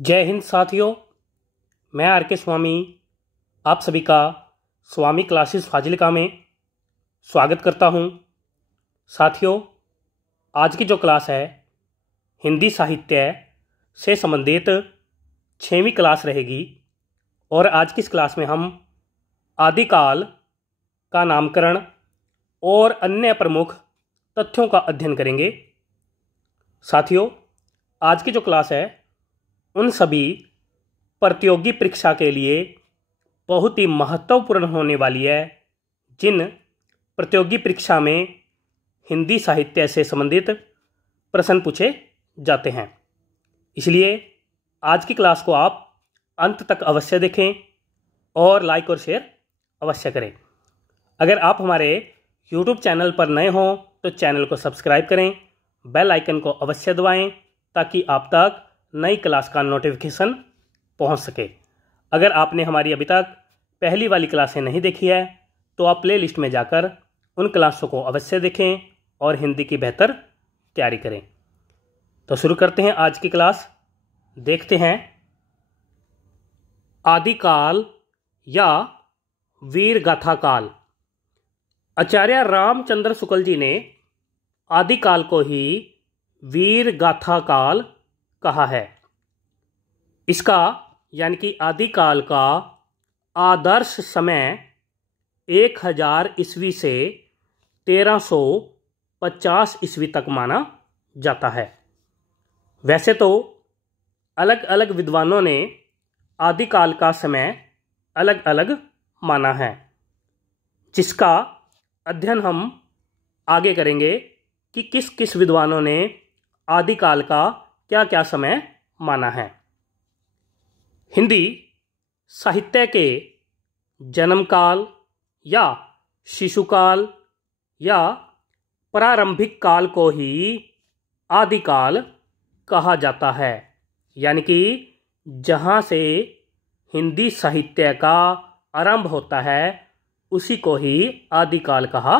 जय हिंद साथियों। मैं आर के स्वामी आप सभी का स्वामी क्लासेस फाजिल्का में स्वागत करता हूं। साथियों, आज की जो क्लास है हिंदी साहित्य से संबंधित 6वीं क्लास रहेगी और आज की इस क्लास में हम आदिकाल का नामकरण और अन्य प्रमुख तथ्यों का अध्ययन करेंगे। साथियों, आज की जो क्लास है उन सभी प्रतियोगी परीक्षा के लिए बहुत ही महत्वपूर्ण होने वाली है जिन प्रतियोगी परीक्षा में हिंदी साहित्य से संबंधित प्रश्न पूछे जाते हैं। इसलिए आज की क्लास को आप अंत तक अवश्य देखें और लाइक और शेयर अवश्य करें। अगर आप हमारे YouTube चैनल पर नए हों तो चैनल को सब्सक्राइब करें, बेल आइकन को अवश्य दबाएं ताकि आप तक नई क्लास का नोटिफिकेशन पहुंच सके। अगर आपने हमारी अभी तक पहली वाली क्लासें नहीं देखी है तो आप प्ले लिस्ट में जाकर उन क्लासों को अवश्य देखें और हिंदी की बेहतर तैयारी करें। तो शुरू करते हैं आज की क्लास। देखते हैं आदिकाल या वीर गाथा काल। आचार्य रामचंद्र शुक्ल जी ने आदिकाल को ही वीर गाथा काल कहा है। इसका यानी कि आदिकाल का आदर्श समय 1000 ईस्वी से 1350 ईस्वी तक माना जाता है। वैसे तो अलग अलग विद्वानों ने आदिकाल का समय अलग अलग माना है, जिसका अध्ययन हम आगे करेंगे कि किस किस विद्वानों ने आदिकाल का क्या क्या समय माना है। हिंदी साहित्य के जन्मकाल या शिशुकाल या प्रारंभिक काल को ही आदिकाल कहा जाता है, यानी कि जहाँ से हिंदी साहित्य का आरंभ होता है उसी को ही आदिकाल कहा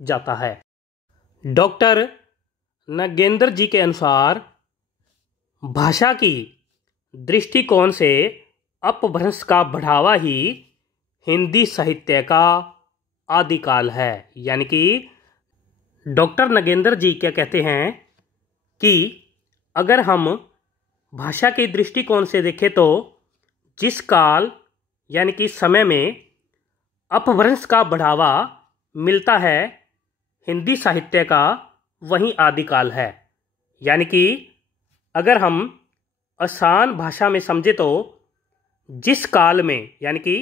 जाता है। डॉक्टर नगेंद्र जी के अनुसार भाषा की दृष्टिकोण से अपभ्रंश का बढ़ावा ही हिंदी साहित्य का आदिकाल है। यानी कि डॉक्टर नगेंद्र जी क्या कहते हैं कि अगर हम भाषा के दृष्टिकोण से देखें तो जिस काल यानी कि समय में अपभ्रंश का बढ़ावा मिलता है हिंदी साहित्य का, वही आदिकाल है। यानी कि अगर हम आसान भाषा में समझे तो जिस काल में यानी कि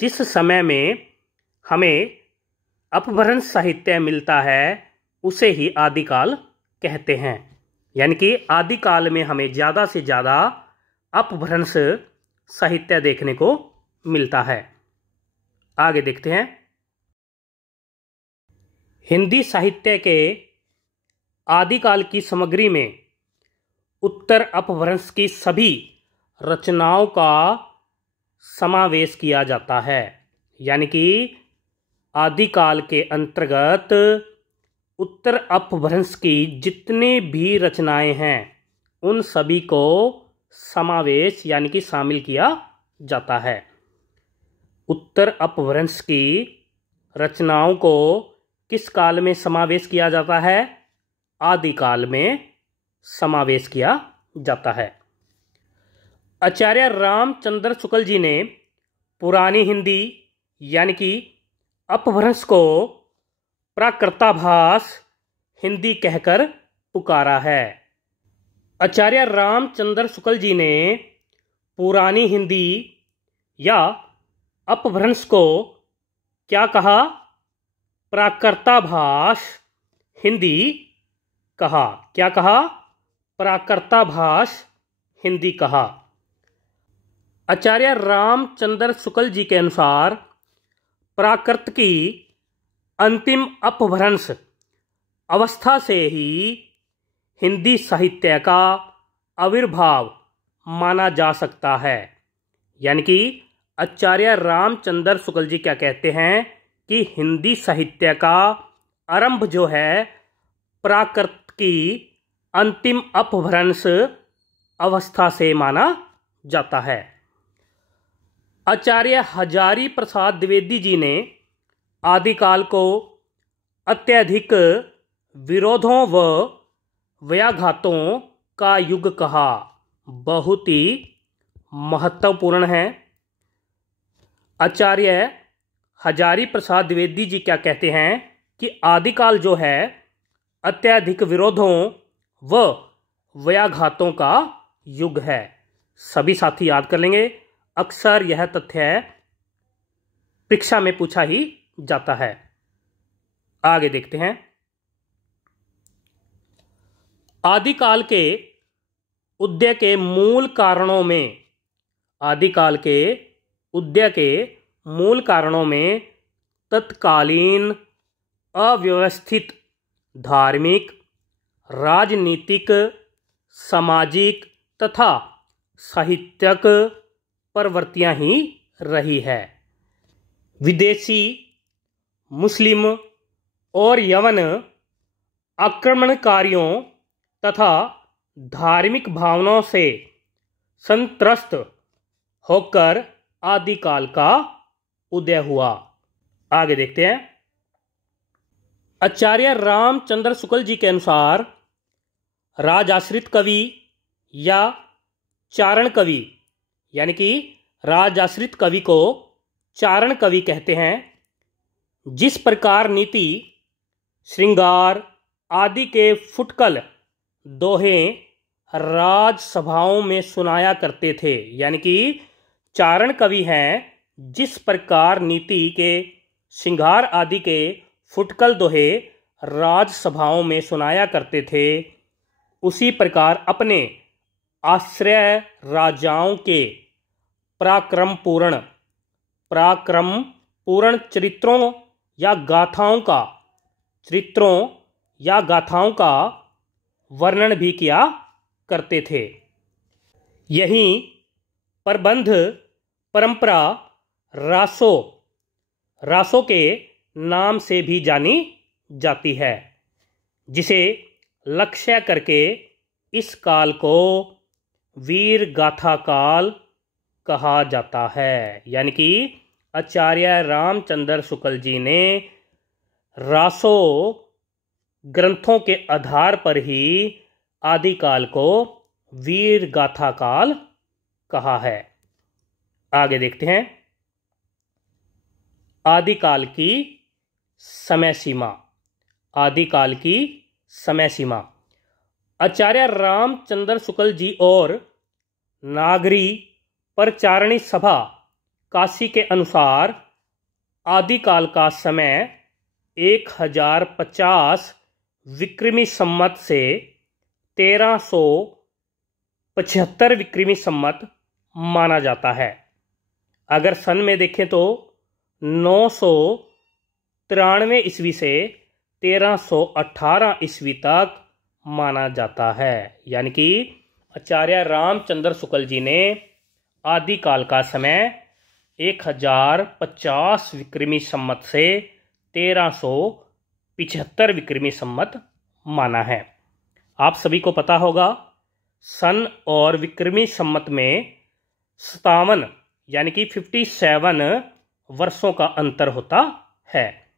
जिस समय में हमें अपभ्रंश साहित्य मिलता है उसे ही आदिकाल कहते हैं। यानी कि आदिकाल में हमें ज़्यादा से ज़्यादा अपभ्रंश साहित्य देखने को मिलता है। आगे देखते हैं। हिंदी साहित्य के आदिकाल की सामग्री में उत्तर अपभ्रंश की सभी रचनाओं का समावेश किया जाता है। यानी कि आदिकाल के अंतर्गत उत्तर अपभ्रंश की जितनी भी रचनाएं हैं उन सभी को समावेश यानी कि शामिल किया जाता है। उत्तर अपभ्रंश की रचनाओं को किस काल में समावेश किया जाता है? आदिकाल में समावेश किया जाता है। आचार्य रामचंद्र शुक्ल जी ने पुरानी हिंदी यानी कि अपभ्रंश को प्राकृताभास हिंदी कहकर पुकारा है। आचार्य रामचंद्र शुक्ल जी ने पुरानी हिंदी या अपभ्रंश को क्या कहा? प्राकृताभास हिंदी कहा। क्या कहा? प्राकृताभास हिंदी कहा। आचार्य रामचंद्र शुक्ल जी के अनुसार प्राकृत की अंतिम अपभ्रंश अवस्था से ही हिंदी साहित्य का आविर्भाव माना जा सकता है। यानी कि आचार्य रामचंद्र शुक्ल जी क्या कहते हैं कि हिंदी साहित्य का आरंभ जो है प्राकृत की अंतिम अपभ्रंश अवस्था से माना जाता है। आचार्य हजारी प्रसाद द्विवेदी जी ने आदिकाल को अत्यधिक विरोधों व व्याघातों का युग कहा। बहुत ही महत्वपूर्ण है। आचार्य हजारी प्रसाद द्विवेदी जी क्या कहते हैं कि आदिकाल जो है अत्यधिक विरोधों व व्याघातों का युग है। सभी साथी याद कर लेंगे, अक्सर यह तथ्य परीक्षा में पूछा ही जाता है। आगे देखते हैं। आदिकाल के उदय के मूल कारणों में, आदिकाल के उदय के मूल कारणों में तत्कालीन अव्यवस्थित धार्मिक, राजनीतिक, सामाजिक तथा साहित्यक प्रवृत्तियां ही रही है। विदेशी, मुस्लिम और यवन आक्रमणकारियों तथा धार्मिक भावनाओं से संत्रस्त होकर आदिकाल का उदय हुआ। आगे देखते हैं। आचार्य रामचंद्र शुक्ल जी के अनुसार राजाश्रित कवि या चारण कवि, यानी कि राजाश्रित कवि को चारण कवि कहते हैं, जिस प्रकार नीति, श्रृंगार आदि के फुटकल दोहे राजसभाओं में सुनाया करते थे। यानी कि चारण कवि हैं जिस प्रकार नीति के, श्रृंगार आदि के फुटकल दोहे राजसभाओं में सुनाया करते थे, उसी प्रकार अपने आश्रय राजाओं के पराक्रमपूर्ण चरित्रों या गाथाओं का वर्णन भी किया करते थे। यही प्रबंध परंपरा रासों के नाम से भी जानी जाती है, जिसे लक्ष्य करके इस काल को वीर गाथा काल कहा जाता है। यानी कि आचार्य रामचंद्र शुक्ल जी ने रासो ग्रंथों के आधार पर ही आदिकाल को वीर गाथा काल कहा है। आगे देखते हैं। आदिकाल की समय सीमा। आदिकाल की समय सीमा आचार्य रामचंद्र शुक्ल जी और नागरी परचारणी सभा काशी के अनुसार आदिकाल का समय 1050 विक्रमी संमत से 1375 विक्रमी संमत माना जाता है। अगर सन में देखें तो 993 ईस्वी से 1318 ईस्वी तक माना जाता है। यानी कि आचार्य रामचंद्र शुक्ल जी ने आदिकाल का समय 1050 विक्रमी संमत से 1375 विक्रमी संमत माना है। आप सभी को पता होगा सन और विक्रमी संमत में 57 यानी कि 57 वर्षों का अंतर होता है।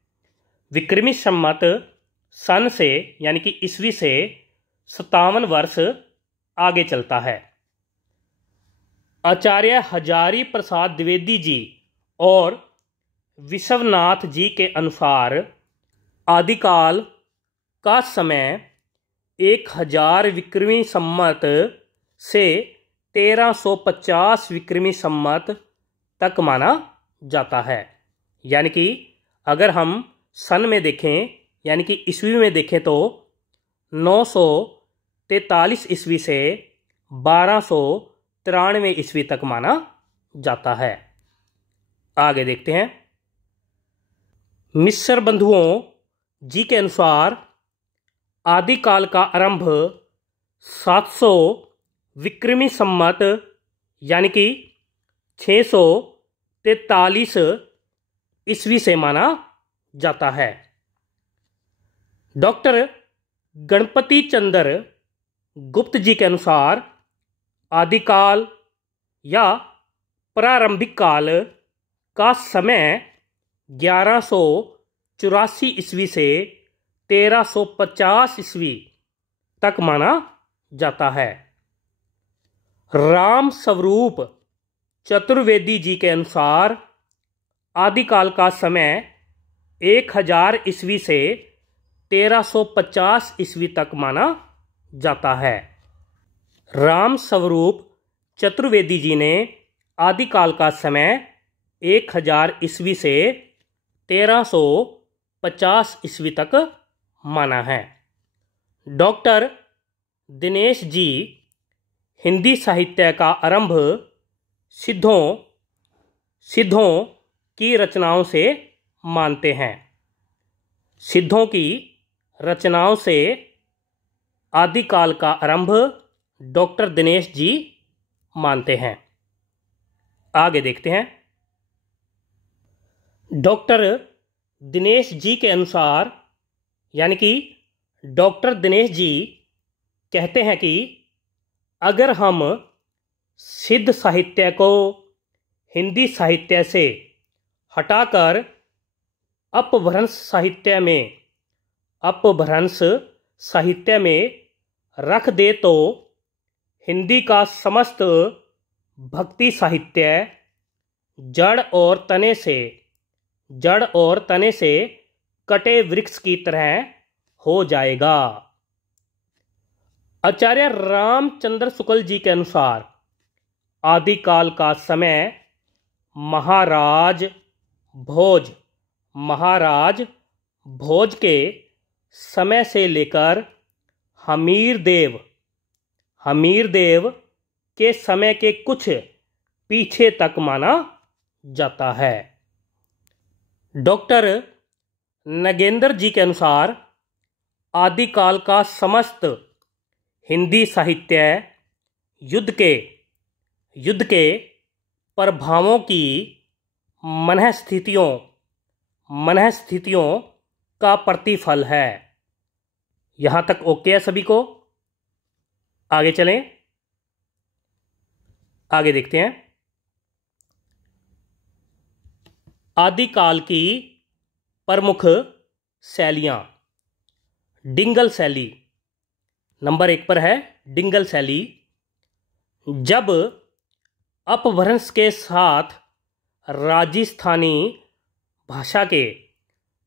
विक्रमी संमत सन से यानी कि ईस्वी से 57 वर्ष आगे चलता है। आचार्य हजारी प्रसाद द्विवेदी जी और विश्वनाथ जी के अनुसार आदिकाल का समय 1000 विक्रमी संमत से 1350 विक्रमी संमत तक माना जाता है। यानी कि अगर हम सन में देखें यानी कि ईस्वी में देखें तो 943 ईस्वी से 1293 ईस्वी तक माना जाता है। आगे देखते हैं। मिस्र बंधुओं जी के अनुसार आदिकाल का आरंभ 700 विक्रमी संमत यानी कि 643 ईस्वी से माना जाता है। डॉक्टर गणपति चंद्र गुप्त जी के अनुसार आदिकाल या प्रारंभिक काल का समय 1184 ईस्वी से 1350 ईस्वी तक माना जाता है। राम स्वरूप चतुर्वेदी जी के अनुसार आदिकाल का समय 1000 ईस्वी से 1350 ईस्वी तक माना जाता है। राम स्वरूप चतुर्वेदी जी ने आदिकाल का समय 1000 ईस्वी से 1350 ईस्वी तक माना है। डॉक्टर दिनेश जी हिंदी साहित्य का आरंभ सिद्धों की रचनाओं से मानते हैं। सिद्धों की रचनाओं से आदिकाल का आरंभ डॉक्टर दिनेश जी मानते हैं। आगे देखते हैं। डॉक्टर दिनेश जी के अनुसार, यानी कि डॉक्टर दिनेश जी कहते हैं कि अगर हम सिद्ध साहित्य को हिंदी साहित्य से हटाकर अपभ्रंश साहित्य में रख दे तो हिंदी का समस्त भक्ति साहित्य जड़ और तने से कटे वृक्ष की तरह हो जाएगा। आचार्य रामचंद्र शुक्ल जी के अनुसार आदिकाल का समय महाराज भोज के समय से लेकर हमीर देव के समय के कुछ पीछे तक माना जाता है। डॉक्टर नगेंद्र जी के अनुसार आदिकाल का समस्त हिंदी साहित्य युद्ध के प्रभावों की मनःस्थितियों का प्रतिफल है। यहाँ तक ओके है सभी को? आगे चलें, आगे देखते हैं। आदिकाल की प्रमुख शैलियाँ। डिंगल शैली नंबर 1 पर है। डिंगल शैली जब अपभ्रंश के साथ राजस्थानी भाषा के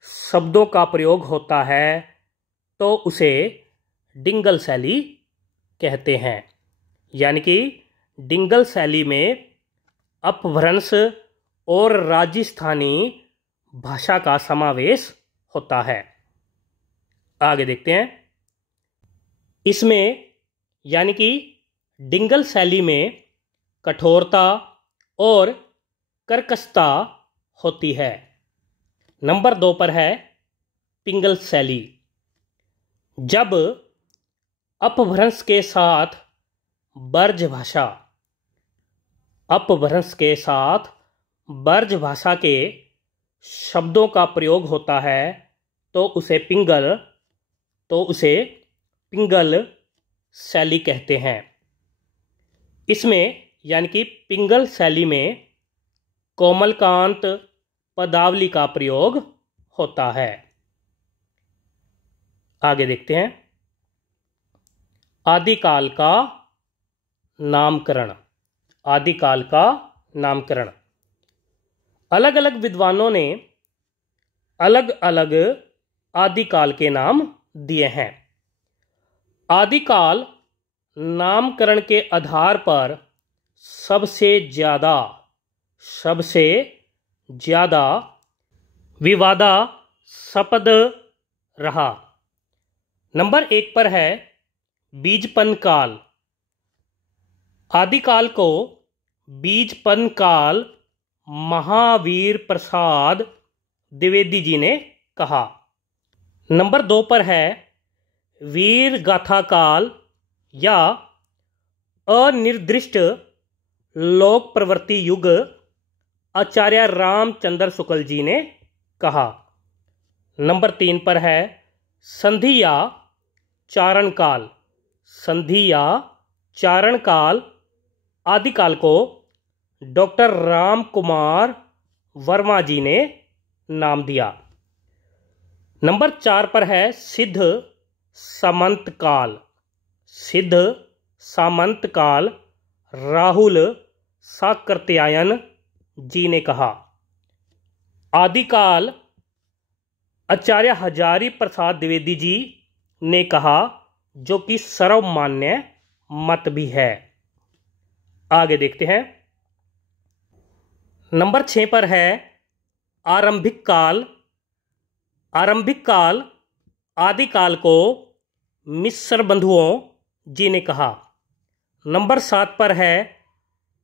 शब्दों का प्रयोग होता है तो उसे डिंगल शैली कहते हैं। यानी कि डिंगल शैली में अपभ्रंश और राजस्थानी भाषा का समावेश होता है। आगे देखते हैं। इसमें यानी कि डिंगल शैली में कठोरता और कर्कशता होती है। नंबर 2 पर है पिंगल शैली जब अपभ्रंश के साथ ब्रज भाषा के शब्दों का प्रयोग होता है तो उसे पिंगल शैली कहते हैं। इसमें यानी कि पिंगल शैली में कोमलकांत पदावली का प्रयोग होता है। आगे देखते हैं। आदिकाल का नामकरण। अलग अलग विद्वानों ने अलग अलग आदिकाल के नाम दिए हैं। आदिकाल नामकरण के आधार पर सबसे ज्यादा विवादास्पद रहा। नंबर 1 पर है बीजपन काल। आदिकाल को बीजपन काल महावीर प्रसाद द्विवेदी जी ने कहा। नंबर 2 पर है वीर गाथा काल या अनिर्दिष्ट लोक प्रवृत्ति युग। आचार्य रामचंद्र शुक्ल जी ने कहा। नंबर 3 पर है संधि या चारण काल। आदिकाल को डॉक्टर राम कुमार वर्मा जी ने नाम दिया। नंबर 4 पर है सिद्ध सामंत काल। सिद्ध सामंत काल राहुल साकृत्यायन जी ने कहा। आदिकाल आचार्य हजारी प्रसाद द्विवेदी जी ने कहा, जो कि सर्वमान्य मत भी है। आगे देखते हैं। नंबर 6 पर है आरंभिक काल। आरंभिक काल आदिकाल को मिस्र बंधुओं जी ने कहा। नंबर 7 पर है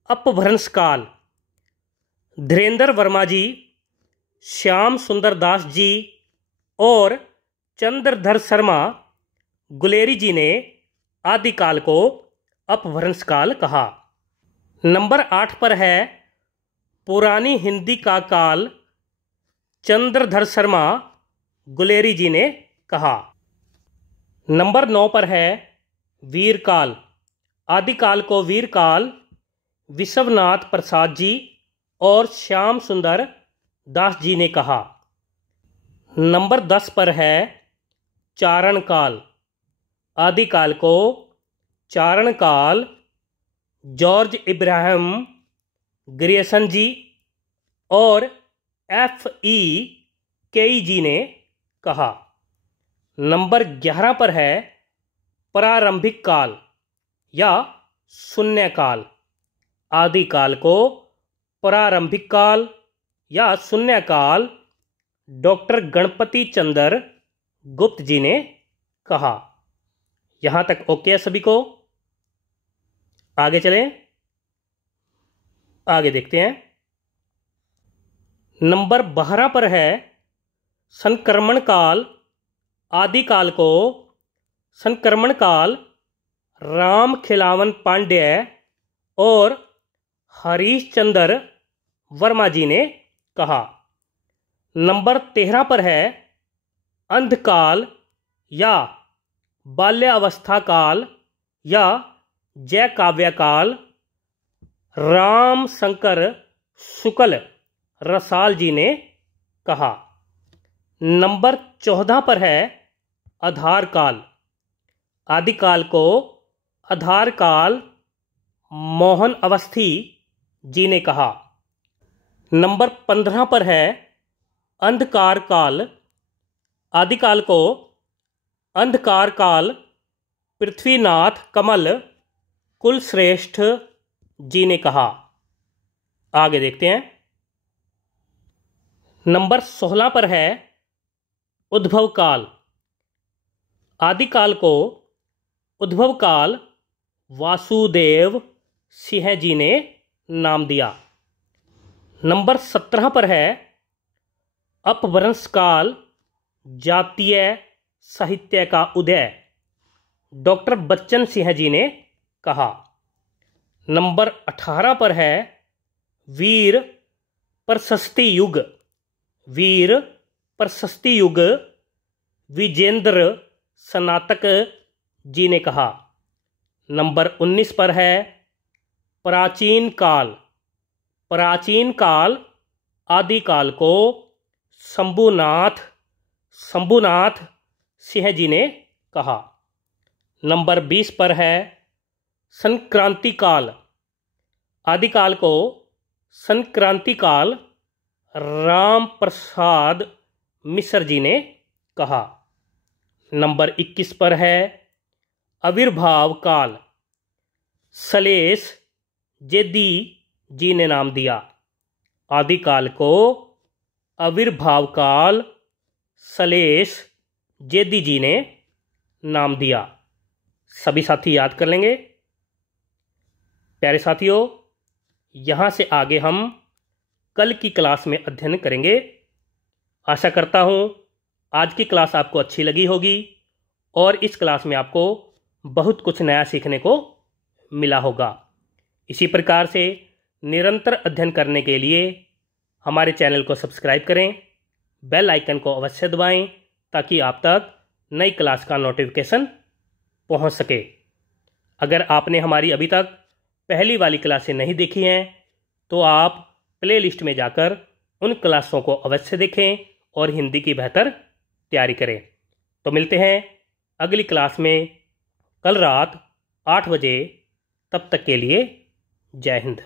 अपभ्रंश काल। धीरेन्द्र वर्मा जी, श्याम सुंदर दास जी और चंद्रधर शर्मा गुलेरी जी ने आदिकाल को अपभ्रंश काल कहा। नंबर 8 पर है पुरानी हिंदी का काल। चंद्रधर शर्मा गुलेरी जी ने कहा। नंबर 9 पर है वीरकाल। आदिकाल को वीरकाल विश्वनाथ प्रसाद जी और श्याम सुंदर दास जी ने कहा। नंबर 10 पर है चारण काल। आदिकाल को चारण काल जॉर्ज इब्राहिम ग्रियर्सन जी और F.E. केई जी ने कहा। नंबर 11 पर है प्रारंभिक काल या शून्य काल। आदिकाल को प्रारंभिक काल या शून्य काल डॉक्टर गणपति चंद्र गुप्त जी ने कहा। यहां तक ओके है सभी को? आगे चलें, आगे देखते हैं। नंबर 12 पर है संक्रमण काल। आदिकाल को संक्रमण काल राम खिलावन पांड्य और हरीश चंद्र वर्मा जी ने कहा। नंबर 13 पर है अंधकाल या बाल्यावस्था काल या जय काव्य काल। राम शंकर शुक्ल रसाल जी ने कहा। नंबर 14 पर है आधार काल। आदिकाल को आधार काल मोहन अवस्थी जी ने कहा। नंबर 15 पर है अंधकार काल। आदिकाल को अंधकार काल पृथ्वीनाथ कमल कुलश्रेष्ठ जी ने कहा। आगे देखते हैं। नंबर 16 पर है उद्भव काल। आदिकाल को उद्भव काल वासुदेव सिंह जी ने नाम दिया। नंबर 17 पर है अपभ्रंश काल जातीय साहित्य का उदय। डॉक्टर बच्चन सिंह जी ने कहा। नंबर 18 पर है वीर प्रशस्ति युग। वीर प्रशस्ति युग विजेंद्र स्नातक जी ने कहा। नंबर 19 पर है प्राचीन काल। प्राचीन काल आदिकाल को शंभुनाथ सिंह जी ने कहा। नंबर 20 पर है संक्रांति काल। आदिकाल को संक्रांति काल राम प्रसाद मिश्र जी ने कहा। नंबर 21 पर है आविर्भाव काल। सलेश जेदी जी ने नाम दिया। आदिकाल को आविर्भाव काल सलेश जेदी जी ने नाम दिया। सभी साथी याद कर लेंगे। प्यारे साथियों, यहाँ से आगे हम कल की क्लास में अध्ययन करेंगे। आशा करता हूँ आज की क्लास आपको अच्छी लगी होगी और इस क्लास में आपको बहुत कुछ नया सीखने को मिला होगा। इसी प्रकार से निरंतर अध्ययन करने के लिए हमारे चैनल को सब्सक्राइब करें, बेल आइकन को अवश्य दबाएं ताकि आप तक नई क्लास का नोटिफिकेशन पहुंच सके। अगर आपने हमारी अभी तक पहली वाली क्लासें नहीं देखी हैं तो आप प्ले लिस्ट में जाकर उन क्लासों को अवश्य देखें और हिंदी की बेहतर तैयारी करें। तो मिलते हैं अगली क्लास में कल रात 8 बजे। तब तक के लिए जय हिंद।